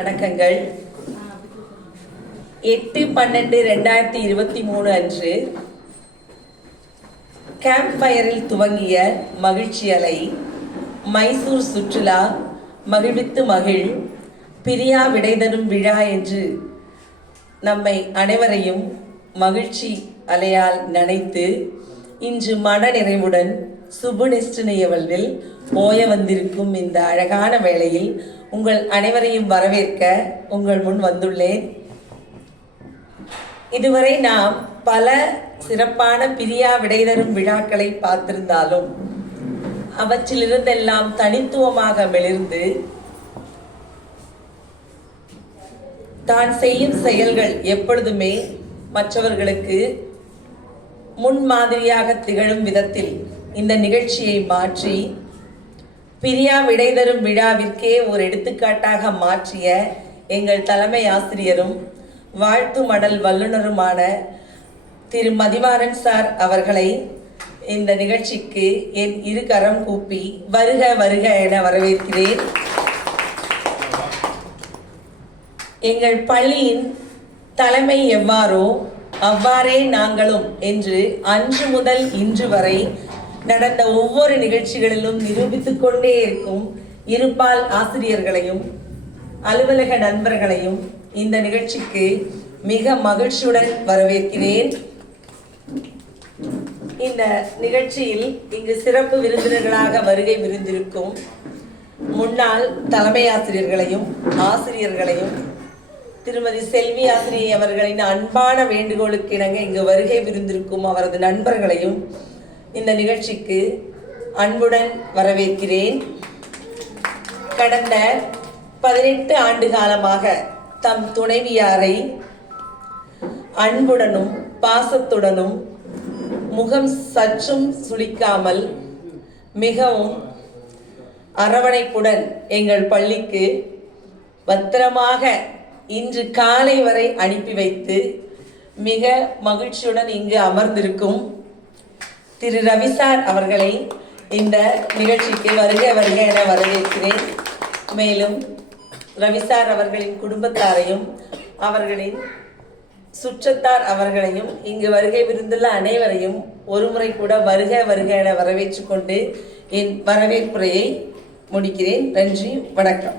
வணக்கங்கள். எட்டு பன்னெண்டு ரெண்டாயிரத்தி இருபத்தி மூணு அன்று கேம்ப் ஃபயரில் துவங்கிய மகிழ்ச்சி அலை மைசூர் சுற்றுலா மகிழ்வித்து மகிழ் பிரியா விடை தரும் விழா என்று நம்மை அனைவரையும் மகிழ்ச்சி அலையால் நனைத்து இன்று மன நிறைவுடன் சுபநிஷ்டனையவளில் ஓய வந்திருக்கும் இந்த அழகான வேளையில் உங்கள் அனைவரையும் வரவேற்க உங்கள் முன் வந்துள்ளேன். இதுவரை நாம் பல சிறப்பான பிரியா விடை தரும் விழாக்களை பார்த்திருந்தாலும் அவற்றிலிருந்தெல்லாம் தனித்துவமாக மெளிர்ந்து தான் செய்யும் செயல்கள் எப்பொழுதுமே மற்றவர்களுக்கு முன்மாதிரியாக திகழும் விதத்தில் இந்த நிகழ்ச்சியை மாற்றி பிரியா விடைதரும் விழாவிற்கே ஒரு எடுத்துக்காட்டாக மாற்றிய எங்கள் தலைமை ஆசிரியரும் வாழ்த்து மடல் வல்லுநருமான திரு மதிவாரன் சார் அவர்களை இந்த நிகழ்ச்சிக்கு என் இரு கரம் கூப்பி வருக வருக என வரவேற்கிறேன். எங்கள் பள்ளியின் தலைமை எவ்வாறோ அவ்வாறே நாங்களும் என்று அன்று முதல் இன்று வரை நடந்த ஒவ்வொரு நிகழ்ச்சிகளிலும் நிரூபித்துக் கொண்டே இருக்கும் இருப்பால் ஆசிரியர்களையும் அலுவலக நண்பர்களையும் இந்த நிகழ்ச்சிக்கு மிக மகிழ்ச்சியுடன் வரவேற்கிறேன். இந்த நிகழ்ச்சியில் இங்கு சிறப்பு விருந்தினர்களாக வருகை விருந்திருக்கும் முன்னாள் தலைமை ஆசிரியர்களையும் ஆசிரியர்களையும் திருமதி செல்வி ஆசிரியை அவர்களின் அன்பான வேண்டுகோளுக்கு இணங்க இங்கு வருகை விருந்திருக்கும் அவரது நண்பர்களையும் இந்த நிகழ்ச்சிக்கு அன்புடன் வரவேற்கிறேன். கடந்த பதினெட்டு ஆண்டு காலமாக தம் துணைவியாரை அன்புடனும் பாசத்துடனும் முகம் சற்றும் சுளிக்காமல் மிகவும் அரவணைப்புடன் எங்கள் பள்ளிக்கு பத்திரமாக இன்று காலை வரை அனுப்பி வைத்து மிக மகிழ்ச்சியுடன் இங்கு அமர்ந்திருக்கும் திரு ரவிசார் அவர்களை இந்த நிகழ்ச்சிக்கு வருக வருக என வரவேற்கிறேன். மேலும் ரவிசார் அவர்களின் குடும்பத்தாரையும் அவர்களின் சுற்றத்தார் அவர்களையும் இங்கு வருகை விருந்துள்ள அனைவரையும் ஒருமுறை கூட வருக வருக என வரவேற்றுக் கொண்டு என் வரவேற்புரையை முடிக்கிறேன். நன்றி வணக்கம்.